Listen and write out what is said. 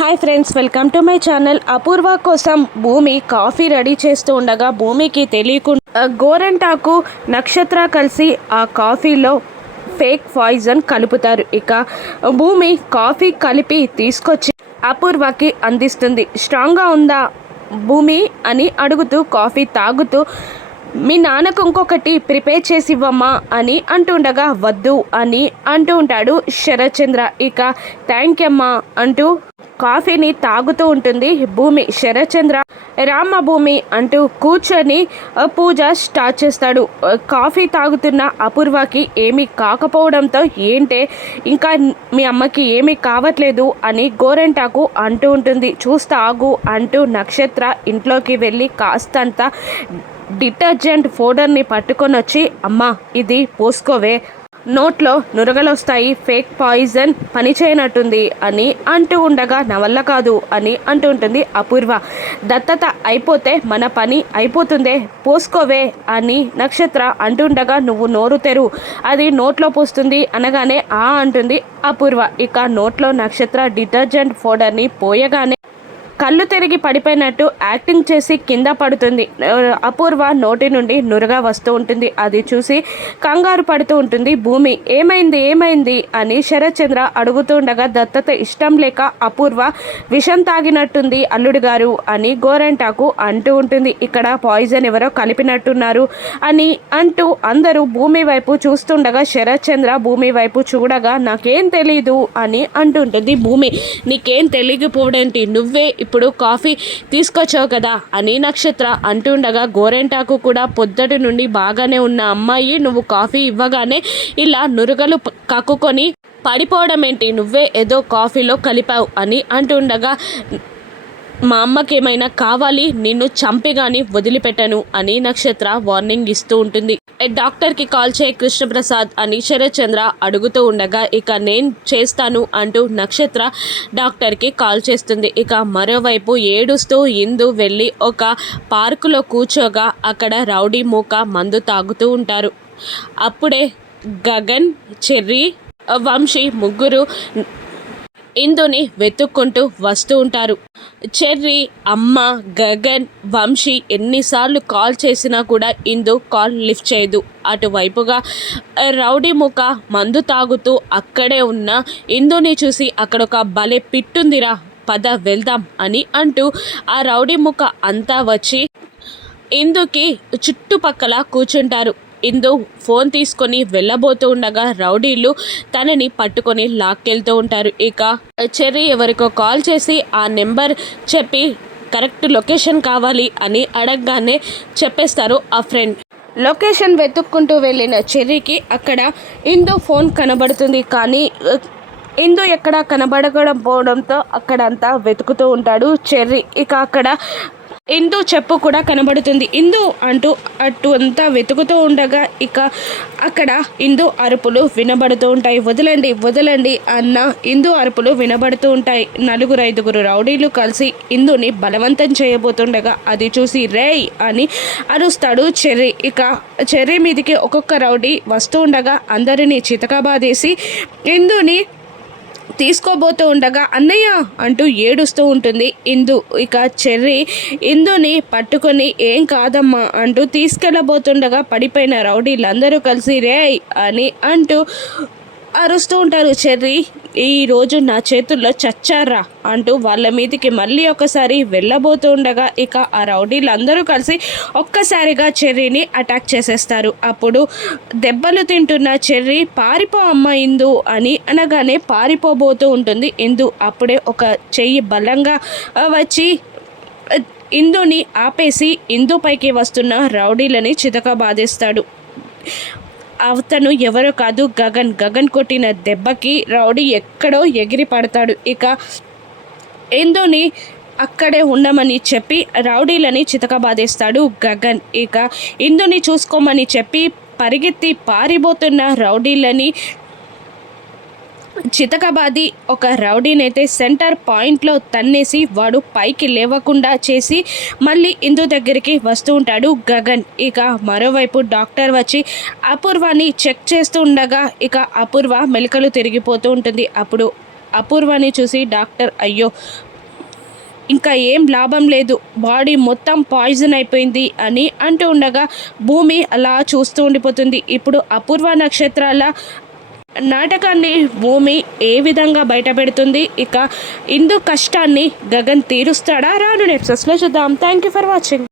Hi friends welcome to my channel. Apoorva కోసం భూమి coffee ready చేస్తూ ఉండగా భూమికి తెలియకుండా గోరంటాకు నక్షత్ర కలిసి ఆ కాఫీలో ఫేక్ పాయిజన్ కలుపుతారు. ఇక భూమి కాఫీ కలిపి తీసుకొచ్చి అపూర్వకి అందిస్తుంది. స్ట్రాంగ్గా ఉందా భూమి అని అడుగుతూ కాఫీ తాగుతూ మీ నాన్నకు ఇంకొకటి ప్రిపేర్ చేసి ఇవ్వమ్మా అని అంటుండగా వద్దు అని అంటూ ఉంటాడు శరత్చంద్ర. ఇక థ్యాంక్ అమ్మా అంటూ కాఫీని తాగుతూ ఉంటుంది. భూమి శరత్చంద్ర రామ భూమి అంటూ కూర్చొని పూజ స్టార్ట్ చేస్తాడు. కాఫీ తాగుతున్న అపూర్వకి ఏమీ కాకపోవడంతో ఏంటే ఇంకా మీ అమ్మకి ఏమీ కావట్లేదు అని గోరెంటాకు అంటూ ఉంటుంది. చూస్తా ఆగు అంటూ నక్షత్ర ఇంట్లోకి వెళ్ళి కాస్తంత డిటర్జెంట్ పౌడర్ని పట్టుకొని వచ్చి అమ్మ ఇది పోసుకోవే నోట్లో నురగలు వస్తాయి ఫేక్ పాయిజన్ పని చేయనట్టుంది అని అంటూ ఉండగా నా వల్ల కాదు అని అంటూ ఉంటుంది అపూర్వ. దత్తత అయిపోతే మన పని అయిపోతుందే పోసుకోవే అని నక్షత్ర అంటుండగా నువ్వు నోరు తెరు. అది నోట్లో పోస్తుంది అనగానే ఆ అంటుంది అపూర్వ. ఇక నోట్లో నక్షత్ర డిటర్జెంట్ పౌడర్ని పోయగానే కళ్ళు తిరిగి పడిపోయినట్టు యాక్టింగ్ చేసి కింద పడుతుంది. అపూర్వ నోటి నుండి నురగా వస్తూ ఉంటుంది. అది చూసి కంగారు పడుతూ ఉంటుంది. భూమి ఏమైంది? ఏమైంది? అని శరత్చంద్ర అడుగుతుండగా దత్తత ఇష్టం లేక అపూర్వ విషం తాగినట్టుంది అల్లుడు గారు అని గోరంటాకు అంటూ ఉంటుంది. ఇక్కడ పాయిజన్ ఎవరో కలిపినట్టున్నారు అని అంటూ అందరూ భూమి వైపు చూస్తుండగా శరత్చంద్ర భూమి వైపు చూడగా నాకేం తెలీదు అని అంటుంటుంది భూమి నీకేం తెలియకపోవడంటి? నువ్వే ఇప్పుడు కాఫీ తీసుకొచ్చావు కదా అని నక్షత్ర అంటుండగా గోరెంటాకు కూడా పొద్దుటి నుండి బాగానే ఉన్న అమ్మాయి నువ్వు కాఫీ ఇవ్వగానే ఇలా నురుగలు కక్కుకొని పడిపోవడం ఏంటి నువ్వే ఏదో కాఫీలో కలిపావు అని అంటుండగా మా అమ్మకి ఏమైనా కావాలి నిన్ను చంపి కానీ వదిలిపెట్టను అని నక్షత్ర వార్నింగ్ ఇస్తూ ఉంటుంది. డాక్టర్కి కాల్ చేయి కృష్ణప్రసాద్ అని శరత్చంద్ర అడుగుతూ ఉండగా ఇక నేను చేస్తాను అంటూ నక్షత్ర డాక్టర్కి కాల్ చేస్తుంది. ఇక మరోవైపు ఏడుస్తూ ఇందు వెళ్ళి ఒక పార్కులో కూర్చోగా అక్కడ రౌడీ మూక మందు తాగుతూ ఉంటారు. అప్పుడే గగన్ చెర్రీ వంశీ ముగ్గురు ఇందుని వెతుక్కుంటూ వస్తూ ఉంటారు. చెర్రీ అమ్మ గగన్ వంశీ ఎన్నిసార్లు కాల్ చేసినా కూడా ఇందు కాల్ లిఫ్ట్ చేయదు. అటువైపుగా రౌడీ ముఖ మందు తాగుతూ అక్కడే ఉన్న ఇందుని చూసి అక్కడ ఒక భలే పిట్టుందిరా పద వెళ్దాం అని అంటూ ఆ రౌడీ ముఖ అంతా వచ్చి ఇందుకి చుట్టుపక్కల కూర్చుంటారు. ఇందు ఫోన్ తీసుకొని వెళ్ళబోతూ ఉండగా రౌడీలు తనని పట్టుకొని లాక్కెళ్తూ ఉంటారు. ఇక చెర్రీ ఎవరికో కాల్ చేసి ఆ నెంబర్ చెప్పి కరెక్ట్ లొకేషన్ కావాలి అని అడగగానే చెప్పేస్తారు ఆ ఫ్రెండ్. లొకేషన్ వెతుక్కుంటూ వెళ్ళిన చెర్రీకి అక్కడ ఇందు ఫోన్ కనబడుతుంది కానీ ఇందు ఎక్కడ కనబడకపోవడంతో అక్కడంతా వెతుకుతూ ఉంటాడు చెర్రీ. ఇక అక్కడ ఇందు చెప్పు కూడా కనబడుతుంది. ఇందు అంటూ అటు అంతా వెతుకుతూ ఉండగా ఇక అక్కడ ఇందు అరుపులు వినబడుతూ ఉంటాయి. వదలండి వదలండి అన్న ఇందు అరుపులు వినబడుతూ ఉంటాయి. నలుగురు ఐదుగురు రౌడీలు కలిసి ఇందుని బలవంతం చేయబోతుండగా అది చూసి రేయ్ అని అరుస్తాడు చెర్రీ. ఇక చెర్రీ మీదకి ఒక్కొక్క రౌడీ వస్తూ ఉండగా అందరినీ చితకబాదేసి ఇందుని తీసుకోబోతూ ఉండగా అన్నయ్య అంటూ ఏడుస్తూ ఉంటుంది. ఇందు ఇక చెర్రీ ఇందుని పట్టుకొని ఏం కాదమ్మా అంటూ తీసుకెళ్ళబోతుండగా పడిపోయిన రౌడీలందరూ కలిసి రే అని అంటూ అరుస్తూ ఉంటారు చెర్రీ ఈరోజు నా చేతుల్లో చచ్చారా అంటూ వాళ్ళ మీదకి మళ్ళీ ఒకసారి వెళ్ళబోతూ ఉండగా ఇక ఆ రౌడీలందరూ కలిసి ఒక్కసారిగా చెర్రీని అటాక్ చేసేస్తారు. అప్పుడు దెబ్బలు తింటున్న చెర్రీ పారిపో అమ్మ ఇందు అని అనగానే పారిపోబోతూ ఉంటుంది. ఇందు అప్పుడే ఒక చెయ్యి బలంగా వచ్చి ఇందుని ఆపేసి ఇందు పైకి వస్తున్న రౌడీలని చితక బాధిస్తాడు అతను ఎవరో కాదు గగన్. గగన్ కొట్టిన దెబ్బకి రౌడీ ఎక్కడో ఎగిరి పడతాడు. ఇక ఏందోని అక్కడే ఉండమని చెప్పి రౌడీలని చితకబాదేస్తాడు గగన్. ఇక ఇందుని చూసుకోమని చెప్పి పరిగెత్తి పారిపోతున్న రౌడీలని చితకబాది ఒక రౌడీనైతే సెంటర్ పాయింట్లో తన్నేసి వాడు పైకి లేవకుండా చేసి మళ్ళీ ఇందు దగ్గరికి వస్తూ ఉంటాడు గగన్. ఇక మరోవైపు డాక్టర్ వచ్చి అపూర్వాని చెక్ చేస్తూ ఉండగా ఇక అపూర్వ మెలికలు తిరిగిపోతూ ఉంటుంది. అప్పుడు అపూర్వని చూసి డాక్టర్ అయ్యో ఇంకా ఏం లాభం లేదు. బాడీ మొత్తం పాయిజన్ అయిపోయింది అని అంటూ ఉండగా భూమి అలా చూస్తూ ఉండిపోతుంది. ఇప్పుడు అపూర్వ నక్షత్రాల నాటకాన్ని భూమి ఏ విధంగా బయట పెడుతుంది ఇక ఇందు కష్టాన్ని గగన్ తీరుస్తాడా? రాను నెప్సెస్లో చూద్దాం. Thank you for watching